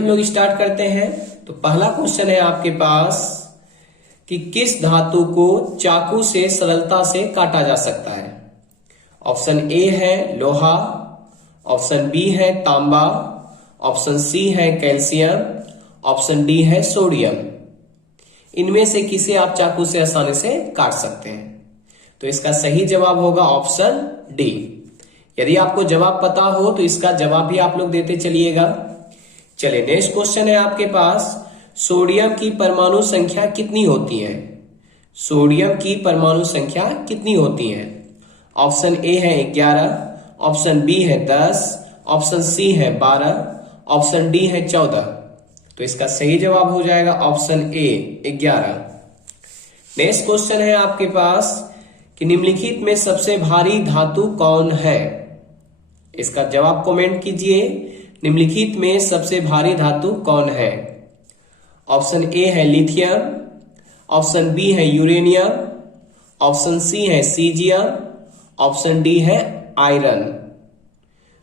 हम लोग स्टार्ट करते हैं। तो पहला क्वेश्चन है आपके पास कि किस धातु को चाकू से सरलता से काटा जा सकता है। ऑप्शन ए है लोहा, ऑप्शन बी है तांबा, ऑप्शन सी है कैल्शियम, ऑप्शन डी है सोडियम। इनमें से किसे आप चाकू से आसानी से काट सकते हैं? तो इसका सही जवाब होगा ऑप्शन डी। यदि आपको जवाब पता हो तो इसका जवाब भी आप लोग देते चलिएगा। चलिए नेक्स्ट क्वेश्चन है आपके पास, सोडियम की परमाणु संख्या कितनी होती है? सोडियम की परमाणु संख्या कितनी होती है? ऑप्शन ए है 11, ऑप्शन बी है 10, ऑप्शन सी है 12, ऑप्शन डी है 14। तो इसका सही जवाब हो जाएगा ऑप्शन ए 11। नेक्स्ट क्वेश्चन है आपके पास कि निम्नलिखित में सबसे भारी धातु कौन है? इसका जवाब कमेंट कीजिए। निम्नलिखित में सबसे भारी धातु कौन है? ऑप्शन ए है लिथियम, ऑप्शन बी है यूरेनियम, ऑप्शन सी है सीजियम, ऑप्शन डी है आयरन।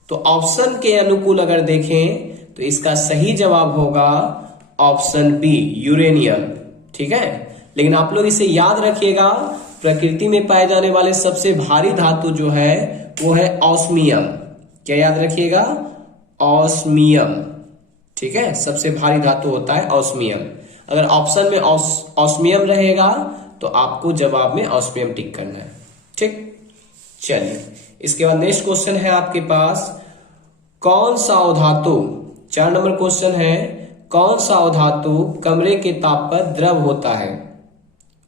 तो ऑप्शन के अनुकूल अगर देखें तो इसका सही जवाब होगा ऑप्शन बी यूरेनियम। ठीक है, लेकिन आप लोग इसे याद रखिएगा, प्रकृति में पाए जाने वाले सबसे भारी धातु जो है वो है ऑस्मियम। क्या याद रखिएगा? ऑस्मियम। ठीक है, सबसे भारी धातु होता है ऑस्मियम। अगर ऑप्शन में ऑस्मियम रहेगा तो आपको जवाब में ऑस्मियम टिक करना है। ठीक, चलिए इसके बाद नेक्स्ट क्वेश्चन है आपके पास, कौन सा धातु, 4 नंबर क्वेश्चन है, कौन सा धातु कमरे के ताप पर द्रव होता है?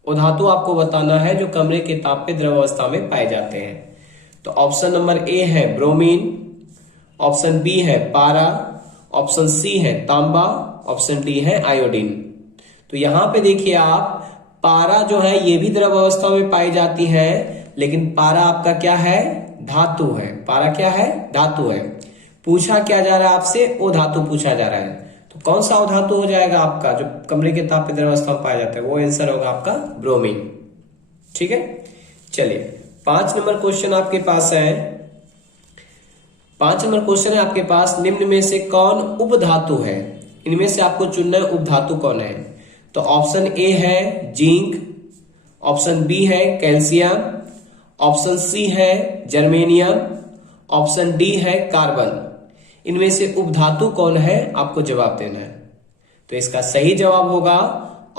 वो धातु आपको बताना है जो कमरे के ताप पे द्रव अवस्था में पाए जाते हैं। तो ऑप्शन नंबर ए है ब्रोमीन, ऑप्शन बी है पारा, ऑप्शन सी है तांबा, ऑप्शन डी है आयोडीन। तो यहां पे देखिए आप, पारा जो है ये भी द्रव अवस्था में पाई जाती है, लेकिन पारा आपका क्या है? धातु है। पारा क्या है? धातु है। पूछा क्या जा रहा है आपसे? ओ धातु पूछा जा रहा है। तो कौन सा धातु हो जाएगा आपका जो कमरे के ताप पे द्रव अवस्था में पाया जाता है? वो आंसर होगा आपका ब्रोमीन। ठीक है, चलिए 5 नंबर क्वेश्चन आपके पास है। 5 नंबर क्वेश्चन है आपके पास, निम्न में से कौन उपधातु है? इनमें से आपको चुनना है उपधातु कौन है। तो ऑप्शन ए है जिंक, ऑप्शन बी है कैल्शियम, ऑप्शन सी है जर्मेनियम, ऑप्शन डी है कार्बन। इनमें से उपधातु कौन है? आपको जवाब देना है। तो इसका सही जवाब होगा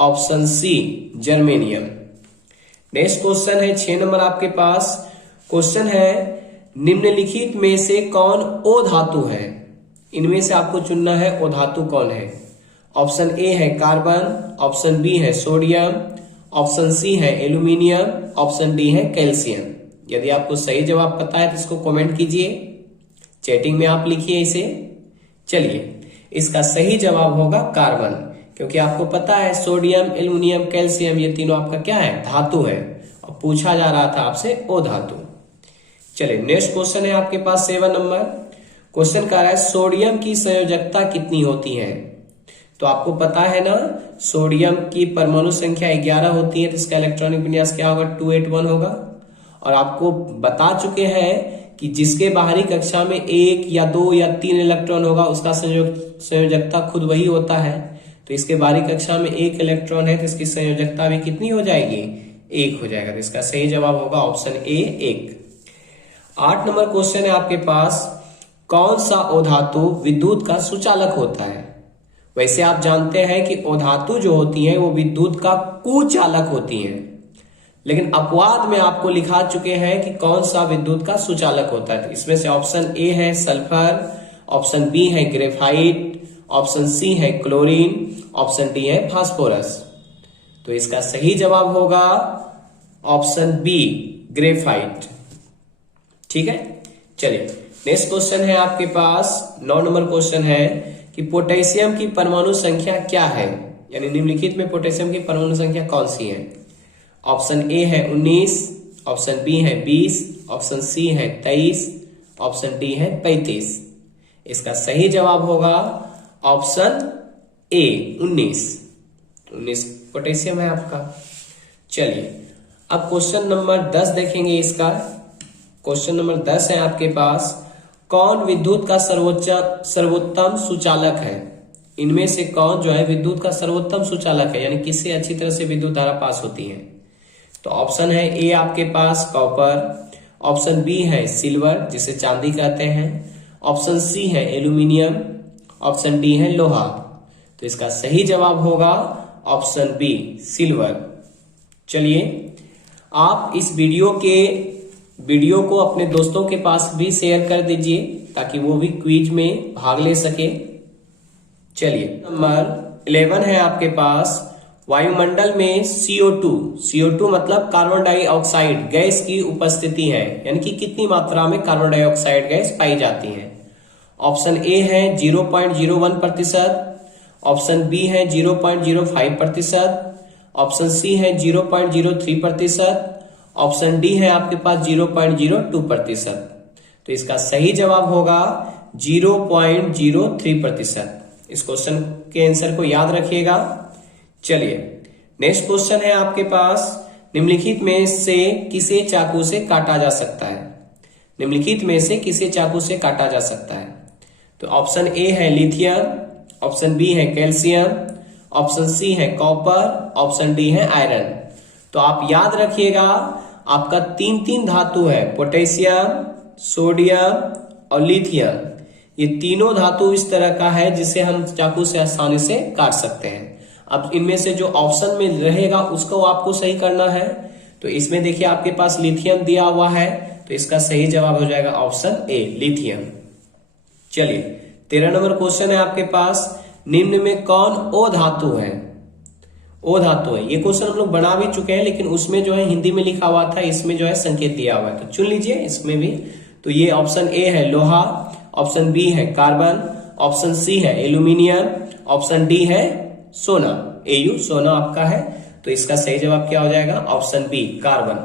option C germanium. Next question है 6 नंबर आपके पास। क्वेश्चन है, निम्नलिखित में से कौन ओ धातु है? इनमें से आपको चुनना है ओ धातु कौन है। ऑप्शन ए है कार्बन, ऑप्शन बी है सोडियम, ऑप्शन सी है एल्यूमिनियम, ऑप्शन डी है कैल्शियम। यदि आपको सही जवाब पता है तो इसको कमेंट कीजिए, चैटिंग में आप लिखिए इसे। चलिए इसका सही जवाब होगा कार्बन, क्योंकि आपको पता है सोडियम, एल्यूमिनियम, कैल्शियम ये तीनों आपका क्या है? धातु है, और पूछा जा रहा था आपसे ओ धातु। चलिए नेक्स्ट क्वेश्चन है आपके पास 7 नंबर। क्वेश्चन कह रहा है सोडियम की संयोजकता कितनी होती है? तो आपको पता है ना, सोडियम की परमाणु संख्या 11 होती है, तो इसका इलेक्ट्रॉनिक विन्यास क्या होगा? 281 होगा। और आपको बता चुके हैं कि जिसके बाहरी कक्षा में 1 या 2 या 3 इलेक्ट्रॉन होगा उसका संयोजकता खुद वही होता है। तो इसके बाहरी कक्षा में 1 इलेक्ट्रॉन है तो इसकी संयोजकता भी कितनी हो जाएगी? 1 हो जाएगा। तो इसका सही जवाब होगा ऑप्शन ए 1। 8 नंबर क्वेश्चन है आपके पास, कौन सा धातु विद्युत का सुचालक होता है? वैसे आप जानते हैं कि धातु जो होती है वो विद्युत का कुचालक होती है, लेकिन अपवाद में आपको लिखा चुके हैं कि कौन सा विद्युत का सुचालक होता है। तो इसमें से ऑप्शन ए है सल्फर, ऑप्शन बी है ग्रेफाइट, ऑप्शन सी है क्लोरीन, ऑप्शन डी है फास्फोरस। तो इसका सही जवाब होगा ऑप्शन बी ग्रेफाइट। ठीक है, चलिए नेक्स्ट क्वेश्चन है आपके पास 9 नंबर क्वेश्चन है कि पोटेशियम की परमाणु संख्या क्या है? यानी निम्नलिखित में पोटेशियम की परमाणु संख्या कौन सी है? ऑप्शन ए है 19, ऑप्शन बी है 20, ऑप्शन सी है 23, ऑप्शन डी है 35। इसका सही जवाब होगा ऑप्शन ए 19। 19 पोटेशियम है आपका। चलिए अब क्वेश्चन नंबर 10 देखेंगे इसका। क्वेश्चन नंबर 10 है आपके पास, कौन विद्युत का सर्वोत्तम सुचालक है? इनमें से कौन जो है विद्युत का सर्वोत्तम सुचालक है, यानी किससे अच्छी तरह से विद्युत धारा पास होती है? तो ऑप्शन है ए आपके पास कॉपर, ऑप्शन बी है सिल्वर जिसे चांदी कहते हैं, ऑप्शन सी है एल्यूमिनियम, ऑप्शन डी है लोहा। तो इसका सही जवाब होगा ऑप्शन बी सिल्वर। चलिए, आप इस वीडियो को अपने दोस्तों के पास भी शेयर कर दीजिए ताकि वो भी क्विज में भाग ले सके। चलिए, नंबर 11 है आपके पास, वायुमंडल में CO2 मतलब कार्बन डाइऑक्साइड गैस की उपस्थिति है, यानी कि कितनी मात्रा में कार्बन डाइऑक्साइड गैस पाई जाती है? ऑप्शन ए है 0.01%, ऑप्शन बी है 0.05%, ऑप्शन सी है 0.03%, ऑप्शन डी है आपके पास 0.02%। तो इसका सही जवाब होगा 0.03%। इस क्वेश्चन के आंसर को याद रखिएगा। चलिए, नेक्स्ट क्वेश्चन है आपके पास, निम्नलिखित में से किसे चाकू से काटा जा सकता है? निम्नलिखित में से किसे चाकू से काटा जा सकता है? तो ऑप्शन ए है लिथियम, ऑप्शन बी है कैल्शियम, ऑप्शन सी है कॉपर, ऑप्शन डी है आयरन। तो आप याद रखिएगा, आपका तीन धातु है, पोटेशियम, सोडियम और लिथियम। ये तीनों धातु इस तरह का है जिसे हम चाकू से आसानी से काट सकते हैं। अब इनमें से जो ऑप्शन में रहेगा उसको आपको सही करना है। तो इसमें देखिए आपके पास लिथियम दिया हुआ है, तो इसका सही जवाब हो जाएगा ऑप्शन ए लिथियम। चलिए, 13 नंबर क्वेश्चन है आपके पास, निम्न में कौन ओ धातु है? ओ धातु है, ये क्वेश्चन हम लोग बना भी चुके हैं, लेकिन उसमें जो है हिंदी में लिखा हुआ था, इसमें जो है संकेत दिया हुआ है, तो चुन लीजिए इसमें भी। तो ये ऑप्शन ए है लोहा, ऑप्शन बी है कार्बन, ऑप्शन सी है एल्यूमिनियम, ऑप्शन डी है सोना, एयू सोना आपका है। तो इसका सही जवाब क्या हो जाएगा? Option B carbon.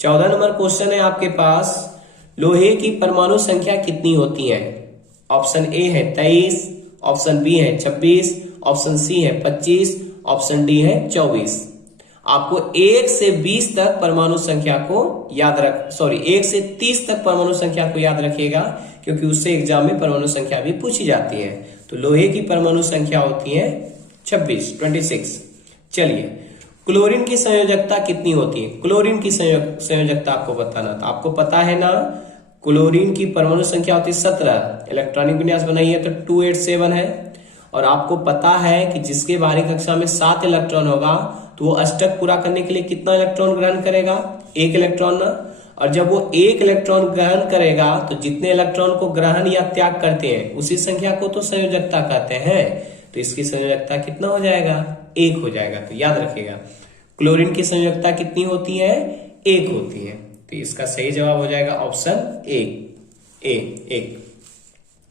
14 नंबर क्वेश्चन है आपके पास, लोहे की परमाणु संख्या कितनी होती है? ऑप्शन ए है 23, ऑप्शन बी है 26, ऑप्शन सी है 25, ऑप्शन डी है 24। आपको 1 से 20 तक परमाणु संख्या को याद 1 से 30 तक परमाणु संख्या को याद रखिएगा, क्योंकि उससे एग्जाम में परमाणु संख्या भी पूछी जाती है। तो लोहे की परमाणु संख्या होती है 26। चलिए, क्लोरीन की संयोजकता कितनी होती है? क्लोरीन की संयोजकता आपको बताना, तो आपको पता है ना, क्लोरीन की परमाणु संख्या होती है 17, इलेक्ट्रॉनिक विन्यास बनाइए तो 287 है। और आपको पता है कि जिसके बाहरी कक्षा में 7 इलेक्ट्रॉन होगा तो वो अष्टक पूरा करने के लिए कितना इलेक्ट्रॉन ग्रहण करेगा? 1 इलेक्ट्रॉन ना। और जब वो 1 इलेक्ट्रॉन ग्रहण करेगा तो जितने इलेक्ट्रॉन को ग्रहण या त्याग करते हैं उसी संख्या को तो संयोजकता कहते हैं। तो इसकी संयोजकता कितना हो जाएगा? 1 हो जाएगा। तो याद रखिएगा, क्लोरीन की संयोजकता कितनी होती है? 1 होती है। तो इसका सही जवाब हो जाएगा ऑप्शन ए।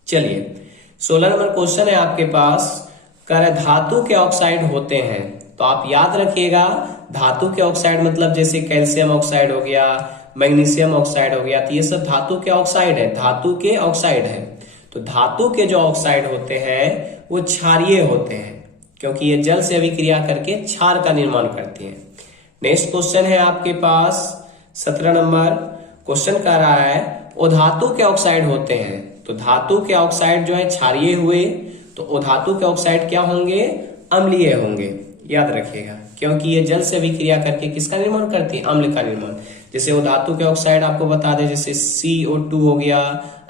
चलिए, 16 नंबर क्वेश्चन है आपके पास, कर धातु के ऑक्साइड होते हैं? तो आप याद रखिएगा, धातु के ऑक्साइड मतलब जैसे कैल्शियम ऑक्साइड हो गया, मैग्नीशियम ऑक्साइड हो गया, तो ये सब धातु के ऑक्साइड है, धातु के ऑक्साइड है। तो धातु के जो ऑक्साइड होते हैं वो क्षारीय होते हैं, क्योंकि ये जल से अभिक्रिया करके क्षार का निर्माण करती है। नेक्स्ट क्वेश्चन है आपके पास 17 नंबर क्वेश्चन कर रहा है, अधातु के ऑक्साइड होते हैं? तो धातु के ऑक्साइड जो है क्षारीय हुए, तो अधातु के ऑक्साइड क्या होंगे? अम्लीय होंगे। याद रखिएगा, क्योंकि ये जल से अभिक्रिया करके किसका निर्माण करती है? अम्ल का निर्माण। जैसे अधातु के ऑक्साइड आपको बता दें, जैसे CO2 हो गया,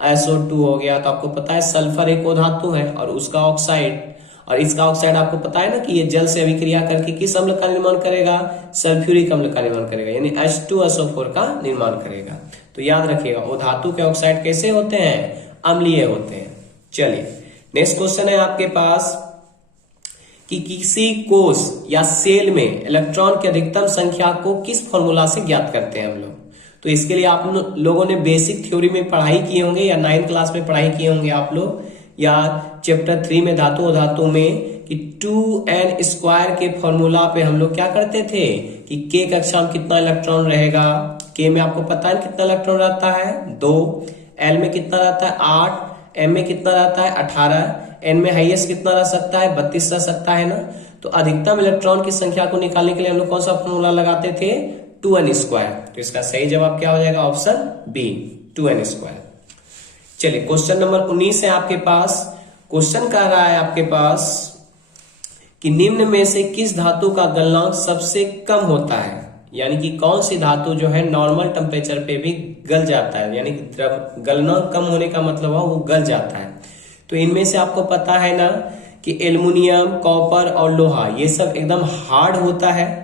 SO2 हो गया, तो आपको पता है सल्फर एक अधातु है और उसका ऑक्साइड, और इसका ऑक्साइड आपको पता है ना कि ये जल से अभिक्रिया करके किस अम्ल का निर्माण करेगा? सल्फ्यूरिक अम्ल का निर्माण करेगा, यानी H2SO4 का निर्माण करेगा। तो याद रखिएगा, अधातु के ऑक्साइड कैसे होते हैं? अम्लीय होते हैं। चलिए, नेक्स्ट क्वेश्चन है आपके पास कि किसी कोष या सेल में इलेक्ट्रॉन की अधिकतम संख्या को किस फॉर्मूला से ज्ञात करते हैं हम लोग? तो इसके लिए आप लोगों ने बेसिक थ्योरी में पढ़ाई किए होंगे, या 9th क्लास में पढ़ाई किए होंगे आप लोग, या चैप्टर 3 में धातु अधातु में, कि 2n² के फॉर्मूला पे हम लोग क्या करते थे कि k कक्षा में कितना इलेक्ट्रॉन रहेगा? k में आपको पता है कितना इलेक्ट्रॉन रहता है? 2। l में कितना रहता है? 8। m में कितना रहता है? 18। n में हाईएस्ट कितना रह सकता है? 32 रह सकता है ना। तो अधिकतम इलेक्ट्रॉन की संख्या को निकालने के लिए हम लोग कौन सा फॉर्मूला लगाते थे? 2n²। तो इसका सही जवाब क्या हो जाएगा? Option B 2n²। चलिए, क्वेश्चन नंबर 19 है आपके पास, क्वेश्चन कह रहा है आपके पास कि निम्न में से किस धातु का गलनांक सबसे कम होता है, यानी कि कौन सी धातु जो है नॉर्मल टेम्परेचर पे भी गल जाता है, यानी गलनांक कम होने का मतलब है वो गल जाता है। तो इनमें से आपको पता है ना कि एल्युमिनियम, कॉपर और लोहा ये सब एकदम हार्ड होता है,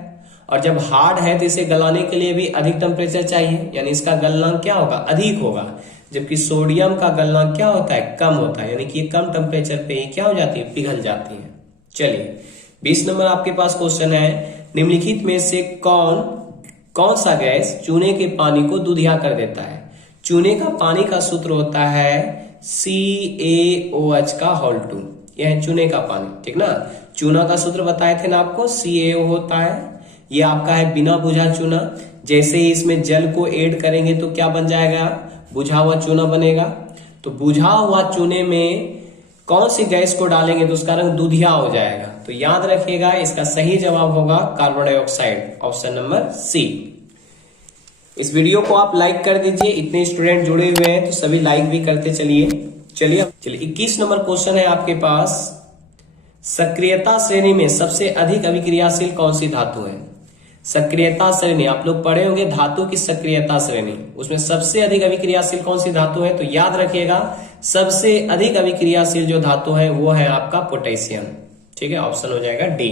और जब हार्ड है तो इसे गलाने के लिए भी अधिक टेम्परेचर चाहिए, यानी इसका गलनांक क्या होगा, अधिक होगा। जबकि सोडियम का गलनांक क्या होता है, कम होता है, यानी कि कम टेम्परेचर पे ही क्या हो जाती है, पिघल जाती है। चलिए 20 नंबर आपके पास क्वेश्चन है, निम्नलिखित में से कौन सा गैस चूने के पानी को दूधिया कर देता है। चूने का पानी का सूत्र होता है CaOH का होल 2, यह है चूने का पानी, ठीक ना। चूना का सूत्र बताए थे ना आपको, CaO होता है। ये आपका है बिना बुझा चूना। जैसे ही इसमें जल को ऐड करेंगे तो क्या बन जाएगा, बुझा हुआ चूना बनेगा। तो बुझा हुआ चूने में कौन सी गैस को डालेंगे तो उसका रंग दूधिया हो जाएगा। तो याद रखिएगा इसका सही जवाब होगा carbon dioxide, option number C. इस वीडियो को आप लाइक कर दीजिए, इतने स्टूडेंट जुड़े हुए हैं तो सभी लाइक भी करते चलिए। चलिए 21 नंबर क्वेश्चन है आपके पास, सक्रियता श्रेणी में सबसे अधिक अभिक्रियाशील कौन सी धातु है। सक्रियता श्रेणी आप लोग पढ़े होंगे, धातु की सक्रियता श्रेणी, उसमें सबसे अधिक अभिक्रियाशील कौन सी धातु है। तो याद रखिएगा सबसे अधिक अभिक्रियाशील जो धातु है वो है आपका पोटेशियम, ठीक है, ऑप्शन हो जाएगा डी।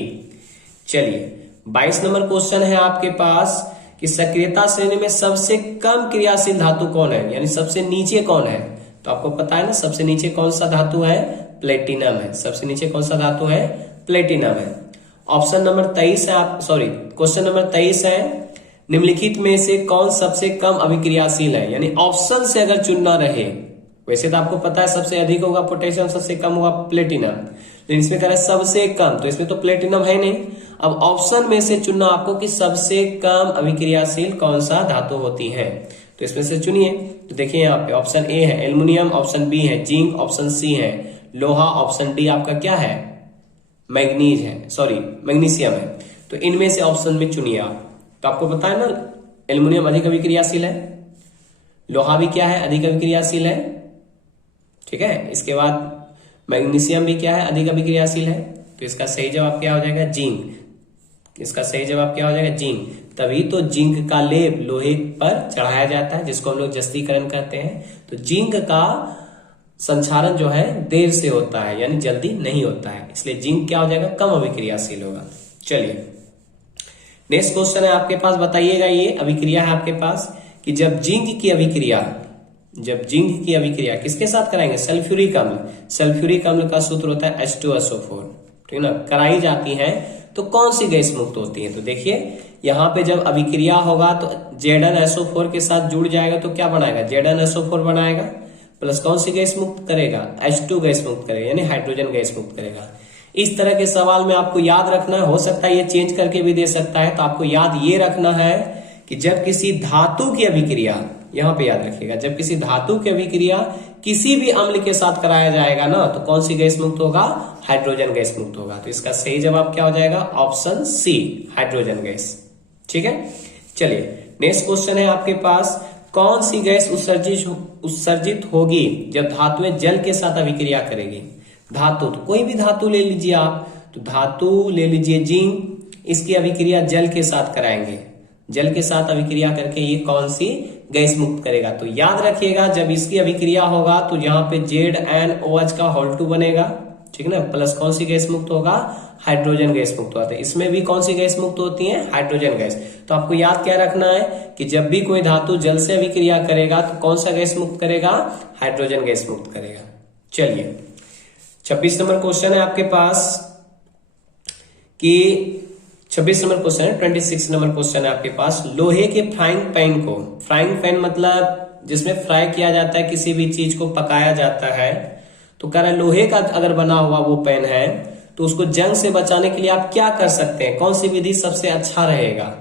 चलिए 22 नंबर क्वेश्चन है आपके पास कि सक्रियता श्रेणी में सबसे कम क्रियाशील धातु कौन है, यानी सबसे नीचे कौन है। तो आपको पता है ना सबसे नीचे कौन सा धातु है, प्लेटिनम है। सबसे नीचे कौन सा धातु है, प्लेटिनम है। ऑप्शन नंबर 23 है क्वेश्चन नंबर 23 है, निम्नलिखित में से कौन सबसे कम अभिक्रियाशील है, यानी ऑप्शन से अगर चुनना रहे, वैसे तो आपको पता है सबसे अधिक होगा पोटेशियम, सबसे कम होगा प्लेटिनम, लेकिन इसमें कह रहा है सबसे कम, तो इसमें तो प्लेटिनम है नहीं। अब ऑप्शन में से चुनना आपको कि सबसे कम अभिक्रियाशील कौन सा धातु होती है, तो इसमें से चुनिए। तो देखिए यहाँ पे ऑप्शन ए है एल्युमिनियम, ऑप्शन बी है जिंक, ऑप्शन सी है लोहा, ऑप्शन डी आपका क्या है, मैग्नीशियम है। तो इनमें से ऑप्शन में चुनिए आप। तो आपको पता है ना एल्युमिनियम अधिक अभिक्रियाशील है, लोहा भी क्या है, अधिक अभिक्रियाशील है, ठीक है। इसके बाद मैग्नीशियम भी क्या है, अधिक अभिक्रियाशील है। तो इसका सही जवाब क्या हो जाएगा, जिंक। इसका सही जवाब क्या हो जाएगा, जिंक। तभी तो जिंक का लेप लोहे पर चढ़ाया जाता है, जिसको हम लोग जस्तीकरण कहते हैं। तो जिंक का संचारण जो है देर से होता है, यानी जल्दी नहीं होता है, इसलिए जिंक क्या हो जाएगा, कम अभिक्रियाशील होगा। चलिए नेक्स्ट क्वेश्चन है आपके पास, बताइएगा ये अभिक्रिया है आपके पास कि जब जिंक की अभिक्रिया किसके साथ कराएंगे, सल्फ्यूरिक अम्ल। सल्फ्यूरिक अम्ल का सूत्र होता है H2SO4, ठीक है ना, कराई जाती है तो कौन सी गैस मुक्त होती है। तो देखिए यहाँ पे जब अभिक्रिया होगा तो Zn-SO4 के साथ जुड़ जाएगा तो क्या बनाएगा, Zn-SO4 बनाएगा, प्लस कौन सी गैस मुक्त करेगा, H2 गैस मुक्त करेगा, यानी हाइड्रोजन गैस मुक्त करेगा। इस तरह के सवाल में आपको याद रखना है, हो सकता है ये चेंज करके भी दे सकता है। तो आपको याद ये रखना है कि जब किसी धातु की अभिक्रिया, यहाँ पे याद रखिएगा, जब किसी धातु की अभिक्रिया किसी भी अम्ल के साथ कराया जाएगा ना तो कौन सी गैस मुक्त होगा, हाइड्रोजन गैस मुक्त होगा। तो इसका सही जवाब क्या हो जाएगा, ऑप्शन सी, हाइड्रोजन गैस, ठीक है। चलिए नेक्स्ट क्वेश्चन है आपके पास, कौन सी गैस उत्सर्जित होगी जब धातुएं जल के साथ अभिक्रिया करेगी। धातु, तो कोई भी धातु ले लीजिए आप, तो धातु ले लीजिए जिंक, इसकी अभिक्रिया जल के साथ कराएंगे, जल के साथ अभिक्रिया करके ये कौन सी गैस मुक्त करेगा। तो याद रखिएगा जब इसकी अभिक्रिया होगा तो यहाँ पे ZnOH का होल 2 बनेगा, ठीक है ना, प्लस कौन सी गैस मुक्त होगा, हाइड्रोजन गैस मुक्त होता है। इसमें भी कौन सी गैस मुक्त होती है, हाइड्रोजन गैस। तो आपको याद क्या रखना है कि जब भी कोई धातु जल से अभिक्रिया करेगा तो कौन सा गैस मुक्त करेगा, हाइड्रोजन गैस मुक्त करेगा। चलिए 26 नंबर क्वेश्चन है आपके पास कि 26 नंबर क्वेश्चन है, 26 नंबर क्वेश्चन है आपके पास, लोहे के फ्राइंग पैन को, फ्राइंग पैन मतलब जिसमें फ्राई किया जाता है, किसी भी चीज को पकाया जाता है, तो कह रहा है लोहे का अगर बना हुआ वो पैन है तो उसको जंग से बचाने के लिए आप क्या कर सकते हैं, कौन सी विधि सबसे अच्छा रहेगा।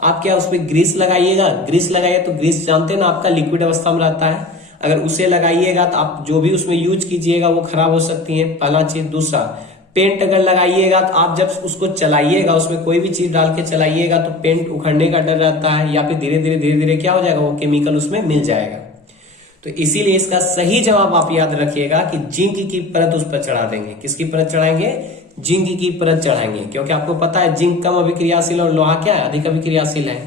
आप क्या उसमें ग्रीस लगाइएगा, ग्रीस लगाइए तो ग्रीस जानते हैं ना आपका लिक्विड अवस्था में रहता है, अगर उसे लगाइएगा तो आप जो भी उसमें यूज कीजिएगा वो खराब हो सकती है, पहला चीज। दूसरा, पेंट अगर लगाइएगा तो आप जब उसको चलाइएगा, उसमें कोई भी चीज डाल के चलाइएगा तो पेंट उखड़ने का डर रहता है, या फिर धीरे धीरे क्या हो जाएगा, वो केमिकल उसमें मिल जाएगा। तो इसीलिए इसका सही जवाब आप याद रखिएगा कि जिंक की परत उस पर चढ़ा देंगे। किसकी परत चढ़ाएंगे? जिंक की परत चढ़ाएंगे, क्योंकि आपको पता है जिंक कम अभिक्रियाशील और लोहा क्या है? अधिक अभिक्रियाशील है।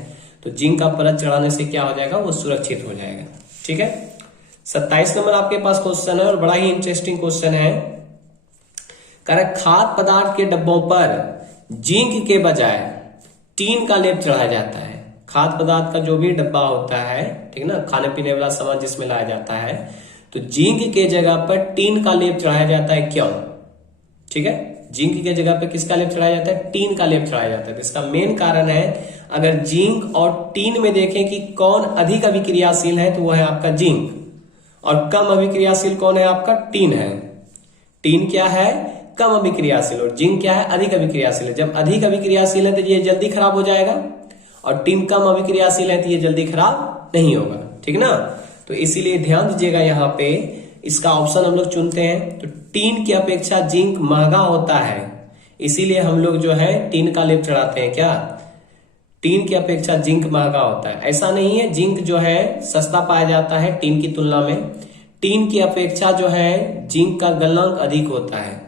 तो जिंक का परत चढ़ाने से क्या हो जाएगा? वो सुरक्षित हो जाएगा। ठीक है, 27 नंबर आपके पास क्वेश्चन है और बड़ा ही इंटरेस्टिंग क्वेश्चन है। खाद्य पदार्थ के डब्बों पर जिंक के बजाय टीन का लेप चढ़ाया जाता है। खाद्य पदार्थ का जो भी डब्बा होता है, ठीक ना, खाने पीने वाला सामान जिसमें लाया जाता है, तो जिंक के जगह पर टीन का लेप चढ़ाया जाता है। क्यों? ठीक है, जिंक के जगह पर किसका लेप चढ़ाया जाता है? टीन का लेप चढ़ाया जाता है। तो इसका मेन कारण है, अगर जिंक और टीन में देखें कि कौन अधिक अभिक्रियाशील है, तो वह है आपका जिंक, और कम अभिक्रियाशील कौन है? आपका टीन है। टीन क्या है? कम अभिक्रियाशील, और जिंक क्या है? अधिक अभिक्रियाशील है। जब अधिक अभिक्रियाशील है तो ये जल्दी खराब हो जाएगा, और टीन कम अभिक्रियाशील है तो ये जल्दी खराब नहीं होगा। ठीक ना, तो इसीलिए ध्यान दीजिएगा यहाँ पे इसका ऑप्शन हम लोग चुनते हैं। तो टीन की अपेक्षा जिंक महंगा होता है, इसीलिए हम लोग जो है टीन का लेप चढ़ाते हैं। क्या? टीन की अपेक्षा जिंक महंगा होता है? ऐसा नहीं है, जिंक जो है सस्ता पाया जाता है टीन की तुलना में। टीन की अपेक्षा जो है जिंक का गलनांक अधिक होता है।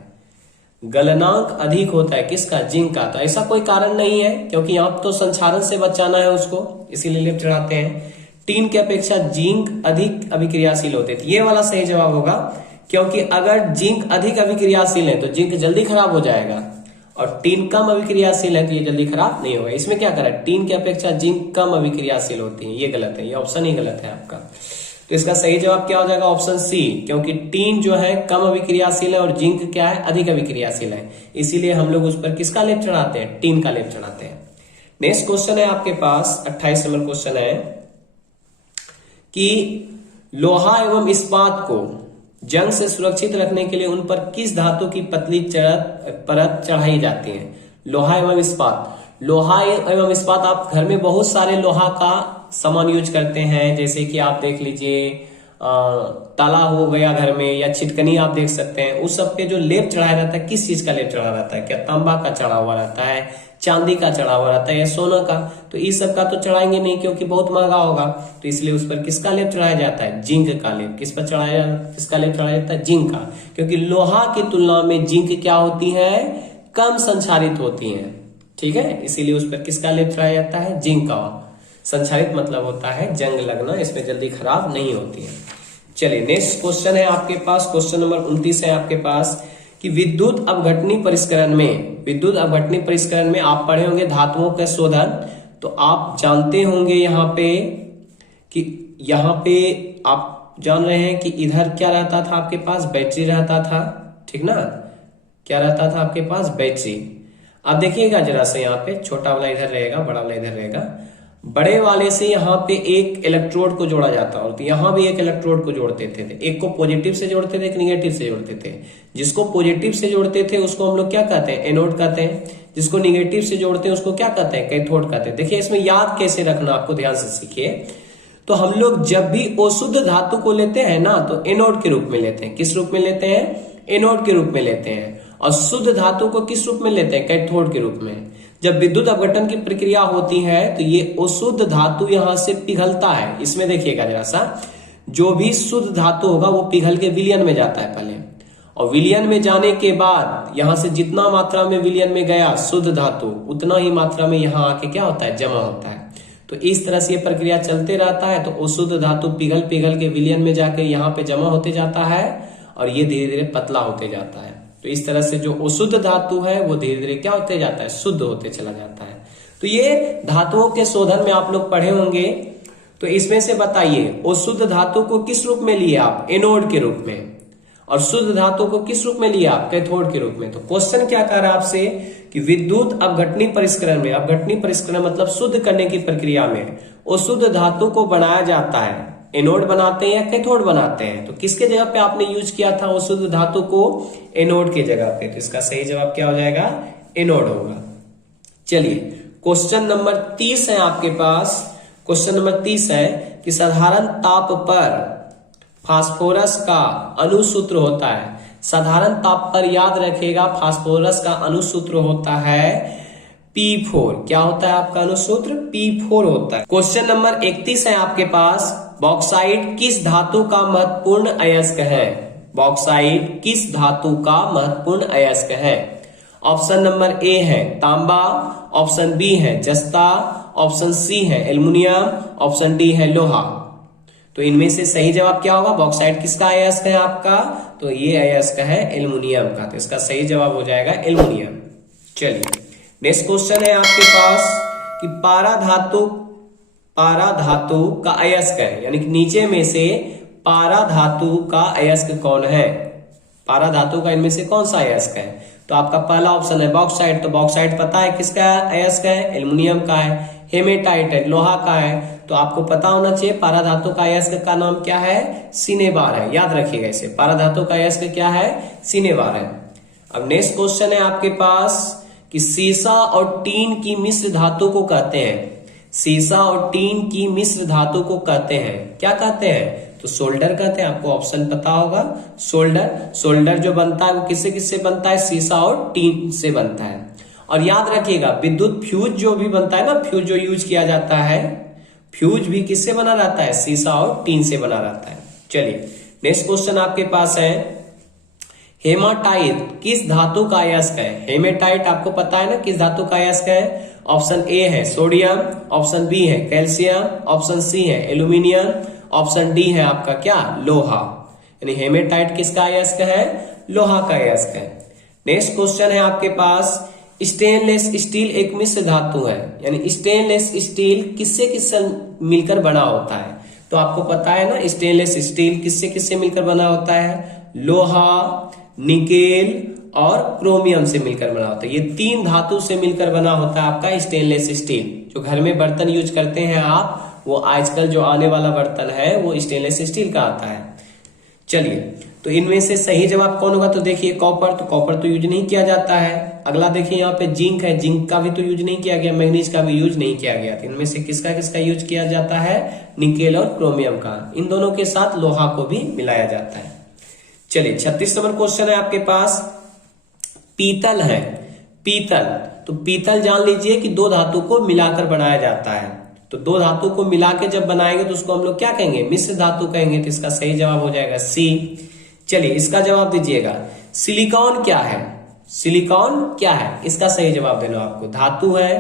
गलनांक अधिक होता है किसका? जिंक का। तो ऐसा कोई कारण नहीं है, क्योंकि आप तो संक्षारण से बचाना है उसको, इसीलिए लेप चढ़ाते हैं। टीन की अपेक्षा जिंक अधिक अभिक्रियाशील होते थे, ये वाला सही जवाब होगा, क्योंकि अगर जिंक अधिक अभिक्रियाशील है तो जिंक जल्दी खराब हो जाएगा, और टीन कम अभिक्रियाशील है तो ये जल्दी खराब नहीं होगा। इसमें क्या करा? टीन की अपेक्षा जिंक कम अभिक्रियाशील होती है, ये गलत है, ये ऑप्शन ही गलत है आपका। तो इसका सही जवाब क्या हो जाएगा? ऑप्शन सी, क्योंकि टीन जो है कम अभिक्रियाशील है और जिंक क्या है? अधिक अभिक्रियाशील है, इसीलिए हम लोग उस पर किसका लेप चढ़ाते हैं? टीन का लेप चढ़ाते हैं। नेक्स्ट क्वेश्चन है आपके पास 28 नंबर क्वेश्चन है कि लोहा एवं इस्पात को जंग से सुरक्षित रखने के लिए उन पर किस धातु की पतली परत चढ़ाई जाती है? लोहा एवं इस्पात। लोहा एवं इस्पात, आप घर में बहुत सारे लोहा का सामान यूज करते हैं, जैसे कि आप देख लीजिए ताला हो गया घर में, या छिटकनी आप देख सकते हैं। उस सब पे जो लेप चढ़ाया रहता है, किस चीज का लेप चढ़ा रहता है? क्या तांबा का चढ़ा हुआ रहता है, चांदी का चढ़ा हुआ रहता है, या सोना का? तो इस सब का तो चढ़ाएंगे नहीं, क्योंकि बहुत महंगा होगा। तो इसलिए उस पर किसका लेप चढ़ाया जाता है? जिंक का लेप। किस पर किसका लेप चढ़ाया जाता है? जिंक का, क्योंकि लोहा की तुलना में जिंक क्या होती है? कम संक्षारित होती है। ठीक है, इसीलिए उस पर किसका लेप चढ़ाया जाता है? जिंक का। संक्षारित मतलब होता है जंग लगना, इसमें जल्दी खराब नहीं होती है। चलिए नेक्स्ट क्वेश्चन है आपके पास, क्वेश्चन नंबर 29 है आपके पास कि विद्युत अपघटनी परिष्करण में आप पढ़े होंगे धातुओं के शोधन। तो आप जानते होंगे यहाँ पे आप जान रहे हैं कि इधर क्या रहता था आपके पास? बैटरी रहता था। ठीक ना, क्या रहता था आपके पास? बैटरी। अब देखिएगा जरा से, यहाँ पे छोटा वाला इधर रहेगा, बड़ा वाला इधर रहेगा। बड़े वाले से यहाँ पे एक इलेक्ट्रोड को जोड़ा जाता है, तो यहाँ भी एक इलेक्ट्रोड को जोड़ते थे। एक को पॉजिटिव से जोड़ते थे, एक निगेटिव से जोड़ते थे। जिसको पॉजिटिव से जोड़ते थे उसको हम लोग क्या कहते हैं? एनोड कहते हैं। जिसको निगेटिव से जोड़ते हैं उसको क्या कहते हैं? कैथोड कहते हैं। देखिए इसमें याद कैसे रखना, आपको ध्यान से सीखिए। तो हम लोग जब भी अशुद्ध धातु को लेते हैं ना, तो एनोड के रूप में लेते हैं। किस रूप में लेते हैं? एनोड के रूप में लेते हैं। और शुद्ध धातु को किस रूप में लेते हैं? कैथोड के रूप में। जब विद्युत अपघटन की प्रक्रिया होती है तो ये अशुद्ध धातु यहां से पिघलता है। इसमें देखिएगा जरा सा, जो भी शुद्ध धातु होगा वो पिघल के विलयन में जाता है पहले, और विलयन में जाने के बाद यहां से जितना मात्रा में विलयन में गया शुद्ध धातु, उतना ही मात्रा में यहां आके क्या होता है? जमा होता है। तो इस तरह से ये प्रक्रिया चलते रहता है। तो अशुद्ध धातु पिघल के विलयन में जाके यहाँ पे जमा होते जाता है, और ये धीरे धीरे पतला होते जाता है। तो इस तरह से जो अशुद्ध धातु है वो धीरे धीरे क्या होते जाता है? शुद्ध होते चला जाता है। तो ये धातुओं के शोधन में आप लोग पढ़े होंगे। तो इसमें से बताइए, अशुद्ध धातु को किस रूप में लिए आप? एनोड के रूप में। और शुद्ध धातु को किस रूप में लिया आप? कैथोड के रूप में। तो क्वेश्चन क्या कर रहा है आपसे कि विद्युत अपघटनी परिष्करण में, अपघटनी परिष्करण मतलब शुद्ध करने की प्रक्रिया में अशुद्ध धातु को बनाया जाता है। एनोड बनाते हैं या कैथोड बनाते हैं? तो किसके जगह पे आपने यूज किया था अशुद्ध धातु को? एनोड के जगह पे। तो इसका सही जवाब क्या हो जाएगा? एनोड होगा। चलिए क्वेश्चन नंबर 30 है आपके पास। क्वेश्चन नंबर 30 है कि साधारण ताप पर फास्फोरस का अणुसूत्र होता है। साधारण ताप पर याद रखिएगा फास्फोरस का अणुसूत्र होता है P4। क्या होता है आपका अणुसूत्र? P4 होता है। क्वेश्चन नंबर 31 है आपके पास, बॉक्साइट किस धातु का महत्वपूर्ण अयस्क है? बॉक्साइट किस धातु का महत्वपूर्ण अयस्क है? ऑप्शन नंबर ए है तांबा, ऑप्शन बी है जस्ता, ऑप्शन सी है एल्युमिनियम, ऑप्शन डी है लोहा। तो इनमें से सही जवाब क्या होगा? बॉक्साइट किसका अयस्क है आपका? तो ये अयस्क है एल्युमिनियम का, तो इसका सही जवाब हो जाएगा एल्युमिनियम। चलिए नेक्स्ट क्वेश्चन है आपके पास कि पारा धातु का अयस्क है, यानी कि नीचे में से पारा धातु का अयस्क कौन है? पारा धातु का इनमें से कौन सा अयस्क है? तो आपका पहला ऑप्शन है बॉक्साइट, तो बॉक्साइट पता है किसका अयस्क है? एल्युमिनियम का है। हेमेटाइट है, लोहा का है, तो आपको पता होना चाहिए पारा धातु का अयस्क का नाम क्या है? सिनेबार है, याद रखिएगा इसे। पारा धातु का अयस्क क्या है? सिनेबार है। अब नेक्स्ट क्वेश्चन है आपके पास कि सीसा और टीन की मिश्र धातु को कहते हैं। सीसा और टीन की मिश्र धातु को कहते हैं, क्या कहते हैं? तो सोल्डर कहते हैं। आपको ऑप्शन पता होगा, सोल्डर जो बनता है वो किससे किससे बनता है? सीसा और टीन से बनता है। और याद रखिएगा विद्युत फ्यूज जो भी बनता है ना, फ्यूज जो यूज किया जाता है, फ्यूज भी किससे बना रहता है? सीसा और टीन से बना रहता है। चलिए नेक्स्ट क्वेश्चन आपके पास है हेमाटाइट किस धातु का अयस्क है? हेमेटाइट आपको पता है ना किस धातु का अयस्क है? ऑप्शन ए है सोडियम, ऑप्शन बी है कैल्शियम, ऑप्शन सी है एल्यूमिनियम, ऑप्शन डी है आपका क्या? लोहा। यानी हेमेटाइट किसका अयस्क है? लोहा का अयस्क है। नेक्स्ट क्वेश्चन है आपके पास स्टेनलेस स्टील एक मिश्र धातु है, यानी स्टेनलेस स्टील किससे किससे मिलकर बना होता है? तो आपको पता है ना स्टेनलेस स्टील किससे किससे मिलकर बना होता है? लोहा, निकेल और क्रोमियम से मिलकर बना होता है। ये तीन धातु से मिलकर बना होता है आपका स्टेनलेस स्टील। जो घर में बर्तन यूज करते हैं आप, वो आजकल जो आने वाला बर्तन है वो स्टेनलेस स्टील का आता है। चलिए तो इनमें से सही जवाब कौन होगा? तो देखिए कॉपर, तो कॉपर तो यूज नहीं किया जाता है। अगला देखिए यहाँ पे जिंक है, जिंक का भी तो यूज नहीं किया गया, मैग्नीज का भी यूज नहीं किया गया। इनमें से किसका किसका यूज किया जाता है? निकेल और क्रोमियम का। इन दोनों के साथ लोहा को भी मिलाया जाता है। चलिए 36 नंबर क्वेश्चन है आपके पास, पीतल है। पीतल, तो पीतल जान लीजिए कि दो धातु को मिलाकर बनाया जाता है। तो दो धातु को मिला के जब बनाएंगे तो उसको हम लोग क्या कहेंगे? मिश्र धातु कहेंगे। तो इसका सही जवाब हो जाएगा सी। चलिए इसका जवाब दीजिएगा। सिलिकॉन क्या है? सिलिकॉन क्या है? इसका सही जवाब देना आपको। धातु है,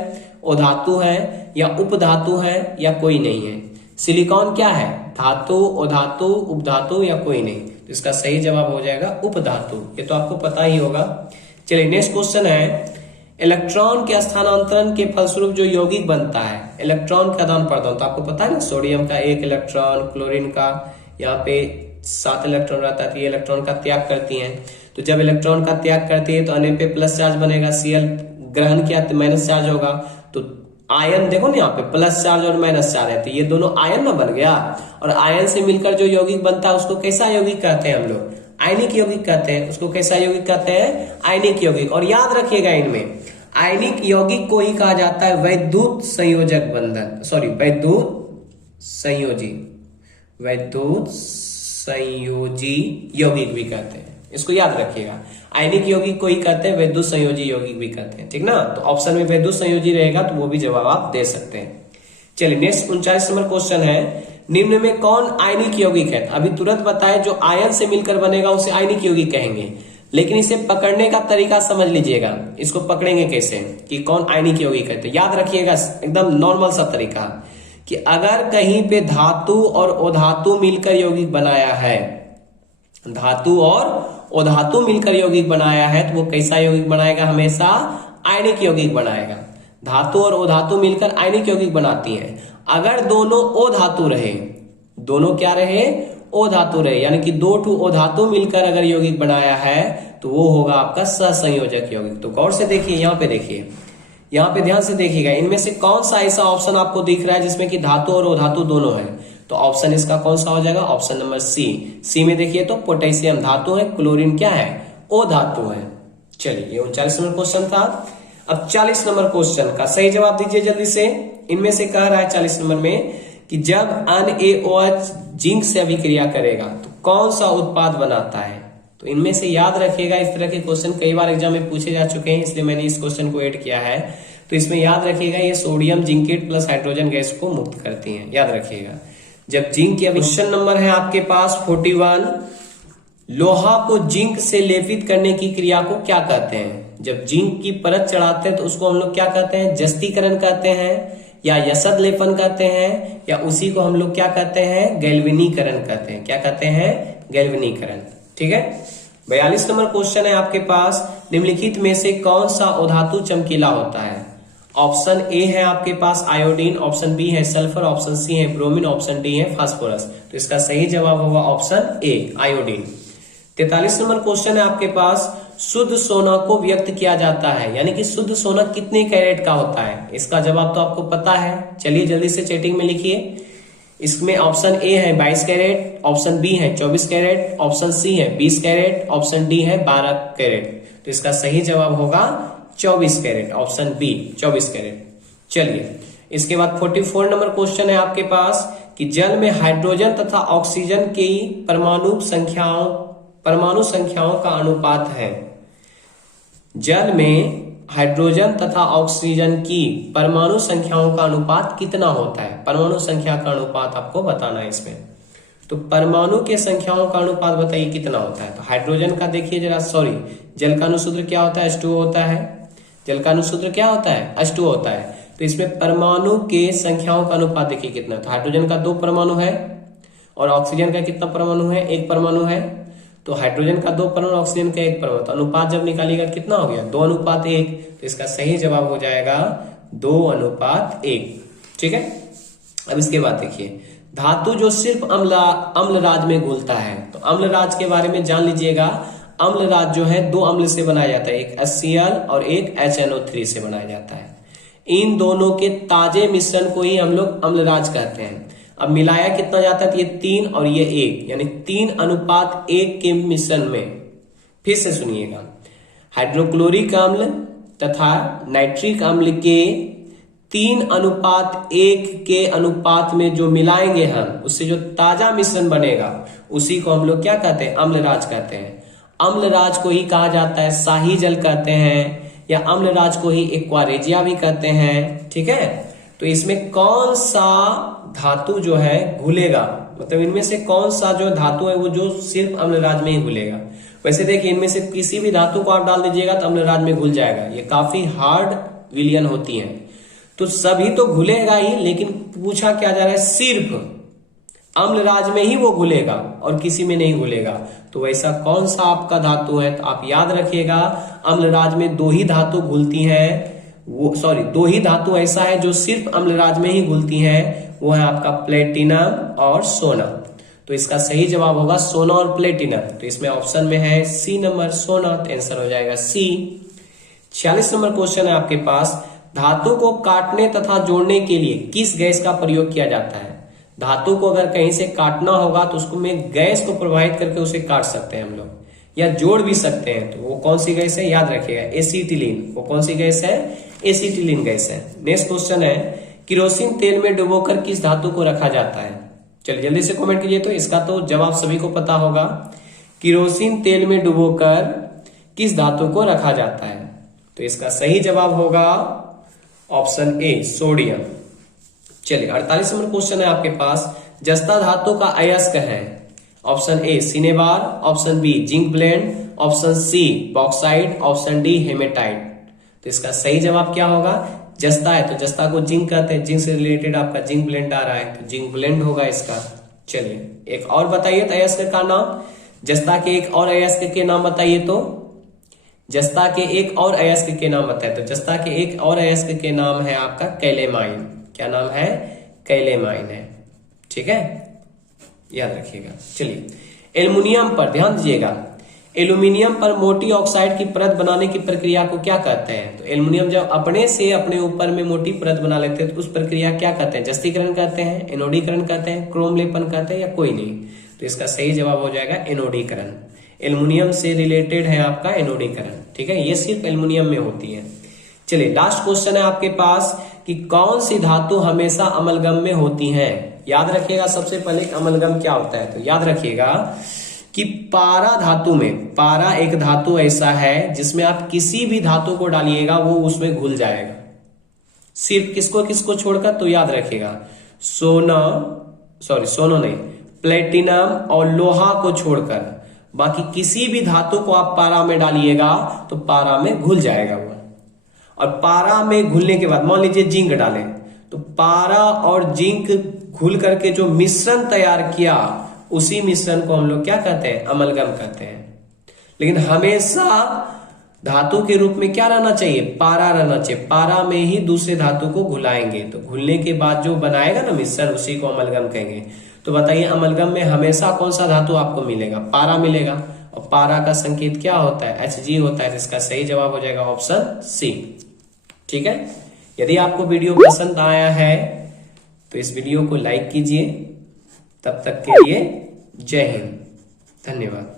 अधातु है या उपधातु है या कोई नहीं है? सिलिकॉन क्या है? धातु, अधातु, उपधातु या कोई नहीं? तो इसका सही जवाब हो जाएगा उपधातु। ये तो आपको पता ही होगा। चलिए नेक्स्ट क्वेश्चन है, इलेक्ट्रॉन के स्थानांतरण के फलस्वरूप जो यौगिक बनता है, इलेक्ट्रॉन का आदान प्रदान, तो आपको पता है ना सोडियम का 1 इलेक्ट्रॉन, क्लोरीन का यहाँ पे 7 इलेक्ट्रॉन रहता है, तो ये इलेक्ट्रॉन का त्याग करती हैं। तो जब इलेक्ट्रॉन का त्याग करती है तो Na पे प्लस चार्ज बनेगा, Cl ग्रहण किया तो माइनस चार्ज होगा। तो आयन देखो ना यहाँ पे प्लस चार्ज और माइनस चार्ज है, तो ये दोनों आयन ना बन गया। और आयन से मिलकर जो यौगिक बनता है उसको कैसा यौगिक कहते हैं? हम लोग आयनिक यौगिक कहते हैं। उसको कैसा यौगिक कहते हैं? आयनिक यौगिक। और याद रखिएगा इनमें आयनिक यौगिक को ही कहा जाता है वैद्युत संयोजक बंधन, सॉरी वैद्युत संयोजी यौगिक भी कहते हैं। इसको याद रखिएगा, आयनिक यौगिक को ही कहते हैं वैद्युत संयोजी यौगिक भी कहते हैं, ठीक ना। तो ऑप्शन में वैद्युत संयोजी रहेगा तो वो भी जवाब आप दे सकते हैं। चलिए नेक्स्ट 39 नंबर क्वेश्चन है, निम्न में कौन आयनिक यौगिक है? अभी तुरंत बताए जो आयन से मिलकर बनेगा उसे आयनिक यौगिक कहेंगे, लेकिन इसे पकड़ने का तरीका समझ लीजिएगा। इसको पकड़ेंगे कैसे कि कौन आयनिक यौगिक है? तो याद रखिएगा एकदम नॉर्मल सा तरीका कि अगर कहीं पे धातु और अधातु मिलकर यौगिक बनाया है, धातु और अधातु मिलकर यौगिक बनाया है, तो वो कैसा यौगिक बनाएगा? हमेशा आयनिक यौगिक बनाएगा। धातु और अधातु मिलकर आयनिक यौगिक बनाती हैं। अगर दोनों अधातु रहे, दोनों क्या रहे? अधातु रहे, यानी कि 2 अधातु मिलकर अगर यौगिक बनाया है तो वो होगा आपका सहसंयोजक यौगिक। तो गौर से देखिए, यहाँ पे देखिए, यहाँ पे ध्यान से देखिएगा, इनमें से कौन सा ऐसा ऑप्शन आपको दिख रहा है जिसमें कि धातु और अधातु दोनों है? तो ऑप्शन इसका कौन सा हो जाएगा? ऑप्शन नंबर सी। सी में देखिए तो पोटेशियम धातु है, क्लोरीन क्या है? अधातु है। चलिए ये 39 नंबर क्वेश्चन था। अब 40 नंबर क्वेश्चन का सही जवाब दीजिए जल्दी से। इनमें से कह रहा है 40 नंबर में कि जब NaOH जिंक से अभिक्रिया करेगा तो कौन सा उत्पाद बनाता है? तो इनमें से याद रखिएगा, इस तरह के क्वेश्चन कई बार एग्जाम में पूछे जा चुके हैं, इसलिए मैंने इस क्वेश्चन को ऐड किया है। तो इसमें याद रखिएगा ये sodium zincate plus hydrogen gas को मुक्त करती हैं, याद रखिएगा। जब जिंक की क्वेश्चन नंबर है आपके पास 41, लोहा को जिंक से लेपित करने की क्रिया को क्या कहते हैं? जब जिंक की परत चढ़ाते हैं तो उसको हम लोग क्या कहते हैं? जस्तीकरण कहते हैं, या यसद लेपन कहते हैं, या उसी को हम लोग क्या कहते हैं? गैल्वेनीकरण कहते हैं। क्या कहते हैं? गैल्वेनीकरण। ठीक है। 42 नंबर क्वेश्चन है आपके पास, निम्नलिखित में से कौन सा अधातु चमकीला होता है? ऑप्शन ए है आपके पास आयोडीन, ऑप्शन बी है सल्फर, ऑप्शन सी है ब्रोमीन, ऑप्शन डी है फास्फोरस। तो इसका सही जवाब होगा option A iodine. 43 number question है आपके पास, शुद्ध सोना को व्यक्त किया जाता है, यानी कि शुद्ध सोना कितने कैरेट का होता है? इसका जवाब तो आपको पता है, चलिए जल्दी से चैटिंग में लिखिए। इसमें ऑप्शन ए है 22 कैरेट, ऑप्शन बी है 24 कैरेट, ऑप्शन सी है 20 कैरेट, ऑप्शन डी है 12 कैरेट। तो इसका सही जवाब होगा 24 कैरेट, ऑप्शन बी 24 कैरेट। चलिए इसके बाद 44 नंबर क्वेश्चन है आपके पास कि जल में हाइड्रोजन तथा ऑक्सीजन की परमाणु संख्याओं का अनुपात है। जल में हाइड्रोजन तथा ऑक्सीजन की परमाणु संख्याओं का अनुपात कितना होता है? परमाणु संख्या का अनुपात आपको बताना है इसमें। तो परमाणु के संख्याओं का अनुपात बताइए कितना होता है? तो हाइड्रोजन का देखिए जरा, सॉरी, जल का अनुसूत्र क्या होता है? H2O होता है। जल का अनुसूत्र क्या होता है? H2O होता है। तो इसमें परमाणु के संख्याओं का अनुपात देखिए कितना। तो हाइड्रोजन का 2 परमाणु है और ऑक्सीजन का कितना परमाणु है? 1 परमाणु है। तो हाइड्रोजन का 2 परमाणु, ऑक्सीजन का 1 परमाणु, तो अनुपात जब निकालिएगा कितना हो गया? 2:1। तो इसका सही जवाब हो जाएगा 2:1। ठीक है। अब इसके बाद देखिए, धातु जो सिर्फ अम्लराज में घुलता है, तो अम्लराज के बारे में जान लीजिएगा। अम्लराज जो है 2 अम्ल से बनाया जाता है, एक HCl और एक HNO3 से बनाया जाता है। इन दोनों के ताजे मिश्रण को ही हम लोग अम्लराज कहते हैं। अब मिलाया कितना जाता है? तो ये 3 और ये 1, यानी 3:1 के मिश्रण में। फिर से सुनिएगा, हाइड्रोक्लोरिक अम्ल तथा नाइट्रिक अम्ल के 3:1 के अनुपात में जो मिलाएंगे हम, उससे जो ताजा मिश्रण बनेगा उसी को हम लोग क्या कहते हैं? अम्लराज कहते हैं। अम्लराज को ही कहा जाता है शाही जल कहते हैं, या अम्लराज को ही एक्वारेजिया भी कहते हैं। ठीक है। तो इसमें कौन सा धातु जो है घुलेगा, मतलब इनमें से कौन सा जो धातु है वो जो सिर्फ अम्लराज में ही घुलेगा? वैसे देखिए, इनमें से किसी भी धातु को आप डाल दीजिएगा तो अम्लराज में घुल जाएगा। ये काफी हार्ड विलयन होती हैं, तो सभी तो घुलेगा ही, लेकिन पूछा क्या जा रहा है? सिर्फ अम्लराज में ही वो घुलेगा और किसी में नहीं घुलेगा। तो वैसा कौन सा आपका धातु है? तो आप याद रखिएगा, अम्लराज में 2 ही धातु घुलती हैं, वो 2 ही धातु ऐसा है जो सिर्फ अम्लराज में ही घुलती हैं, वो है आपका प्लेटिनम और सोना। तो इसका सही जवाब होगा सोना और प्लेटिनम। तो इसमें ऑप्शन में है सी नंबर, सोना। तो आंसर हो जाएगा सी। 46 नंबर क्वेश्चन है आपके पास, धातु को काटने तथा जोड़ने के लिए किस गैस का प्रयोग किया जाता है? धातु को अगर कहीं से काटना होगा तो उसको में गैस को प्रवाहित करके उसे काट सकते हैं हम लोग, या जोड़ भी सकते हैं। तो वो कौन सी गैस है? याद रखिएगा, एसीटिलीन। वो कौन सी गैस है? एसीटिलीन गैस है। नेक्स्ट क्वेश्चन है, केरोसिन तेल में डुबोकर किस धातु को रखा जाता है? चलिए जल्दी से कमेंट कीजिए। तो इसका तो जवाब सभी को पता होगा, केरोसिन तेल में डुबोकर किस धातु को रखा जाता है? तो इसका सही जवाब होगा ऑप्शन ए, सोडियम। चलिए 48 नंबर क्वेश्चन है आपके पास, जस्ता धातु का अयस्क है। Option A cinnabar, option B zinc blende, option C bauxite, option D haematite. तो इसका सही जवाब क्या होगा? जस्ता है तो जस्ता को जिंक कहते हैं, जिंक से रिलेटेड आपका जिंक ब्लेंड आ रहा है, तो जिंक ब्लेंड होगा इसका। चलिए एक और बताइए तो अयस्क का नाम, जस्ता के एक और अयस्क के नाम बताइए। तो जस्ता के एक और अयस्क के नाम बताइए। तो जस्ता के एक और अयस्क के नाम है आपका कैलेमाइन। क्या नाम है? कैलेमाइन है। ठीक है, याद रखिएगा। चलिए एल्युमिनियम पर ध्यान दीजिएगा, एल्यूमिनियम पर मोटी ऑक्साइड की परत बनाने की प्रक्रिया को क्या कहते हैं? तो एल्युमिनियम जब अपने से अपने ऊपर में मोटी परत बना लेते हैं तो उस प्रक्रिया क्या कहते हैं? जस्तीकरण कहते हैं, एनोडीकरण कहते हैं, क्रोम लेपन कहते हैं, या कोई नहीं? तो इसका सही जवाब हो जाएगा एनोडीकरण। एल्युमिनियम से रिलेटेड है आपका एनोडीकरण। ठीक है, ये सिर्फ एल्युमिनियम में होती है। चलिए लास्ट क्वेश्चन है आपके पास कि कौन सी धातु हमेशा अमलगम में होती है? याद रखिएगा सबसे पहले अमलगम क्या होता है। तो याद रखिएगा कि पारा धातु में, पारा एक धातु ऐसा है जिसमें आप किसी भी धातु को डालिएगा वो उसमें घुल जाएगा, सिर्फ किसको किसको छोड़कर? तो याद रखिएगा सोना, सोनो नहीं, प्लेटिनम और लोहा को छोड़कर बाकी किसी भी धातु को आप पारा में डालिएगा तो पारा में घुल जाएगा वो। और पारा में घुलने के बाद मान लीजिए जिंक डालें, तो पारा और जिंक घुल करके जो मिश्रण तैयार किया, उसी मिश्रण को हम लोग क्या कहते हैं? अमलगम कहते हैं। लेकिन हमेशा धातु के रूप में क्या रहना चाहिए? पारा रहना चाहिए। पारा में ही दूसरे धातु को घुलाएंगे, तो घुलने के बाद जो बनाएगा ना मिश्रण, उसी को अमलगम कहेंगे। तो बताइए अमलगम में हमेशा कौन सा धातु आपको मिलेगा? पारा मिलेगा। और पारा का संकेत क्या होता है? Hg होता है, जिसका सही जवाब हो जाएगा ऑप्शन सी। ठीक है, यदि आपको वीडियो पसंद आया है तो इस वीडियो को लाइक कीजिए। तब तक के लिए जय हिंद, धन्यवाद।